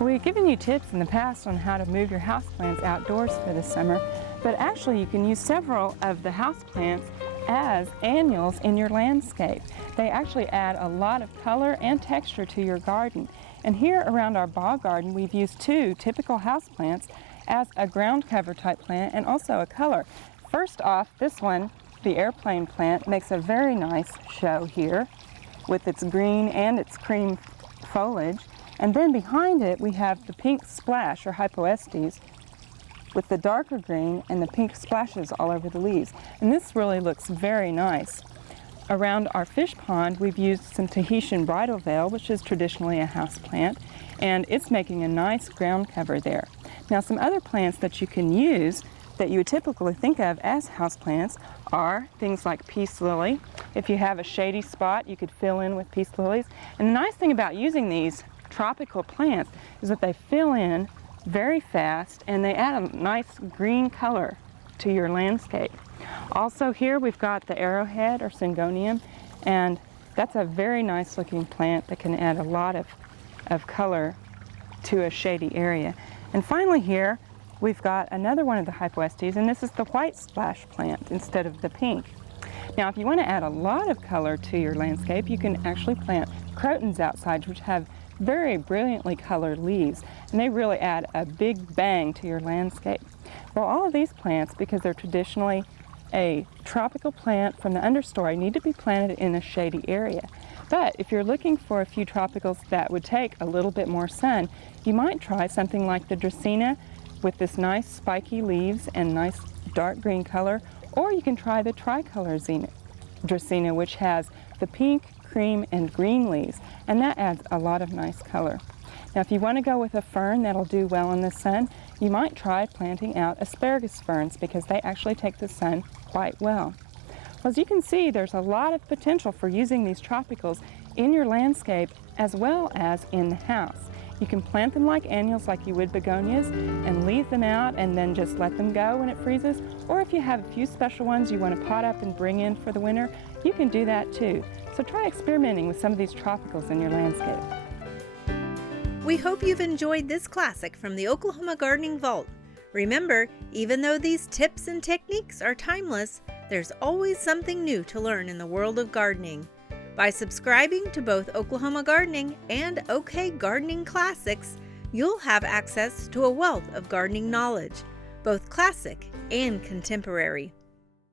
We've given you tips in the past on how to move your houseplants outdoors for the summer, but actually you can use several of the houseplants as annuals in your landscape. They actually add a lot of color and texture to your garden. And here around our bog garden, we've used two typical houseplants as a ground cover type plant and also a color. First off, this one, the airplane plant, makes a very nice show here with its green and its cream foliage. And then behind it, we have the pink splash, or hypoestes, with the darker green and the pink splashes all over the leaves. And this really looks very nice. Around our fish pond, we've used some Tahitian bridal veil, which is traditionally a house plant, and it's making a nice ground cover there. Now, some other plants that you can use that you would typically think of as houseplants are things like peace lily. If you have a shady spot, you could fill in with peace lilies. And the nice thing about using these tropical plants is that they fill in very fast and they add a nice green color to your landscape. Also here we've got the arrowhead or syngonium, and that's a very nice looking plant that can add a lot of color to a shady area. And finally here we've got another one of the hypoestes, and this is the white splash plant instead of the pink. Now if you want to add a lot of color to your landscape, you can actually plant crotons outside, which have very brilliantly colored leaves, and they really add a big bang to your landscape. Well, all of these plants, because they're traditionally a tropical plant from the understory, need to be planted in a shady area. But if you're looking for a few tropicals that would take a little bit more sun, you might try something like the Dracaena with this nice spiky leaves and nice dark green color, or you can try the tricolor Dracaena, which has the pink, cream, and green leaves, and that adds a lot of nice color. Now if you want to go with a fern that'll do well in the sun, you might try planting out asparagus ferns because they actually take the sun quite well. Well, as you can see, there's a lot of potential for using these tropicals in your landscape as well as in the house. You can plant them like annuals like you would begonias and leave them out and then just let them go when it freezes. Or if you have a few special ones you want to pot up and bring in for the winter, you can do that too. So try experimenting with some of these tropicals in your landscape. We hope you've enjoyed this classic from the Oklahoma Gardening Vault. Remember, even though these tips and techniques are timeless, there's always something new to learn in the world of gardening. By subscribing to both Oklahoma Gardening and OK Gardening Classics, you'll have access to a wealth of gardening knowledge, both classic and contemporary.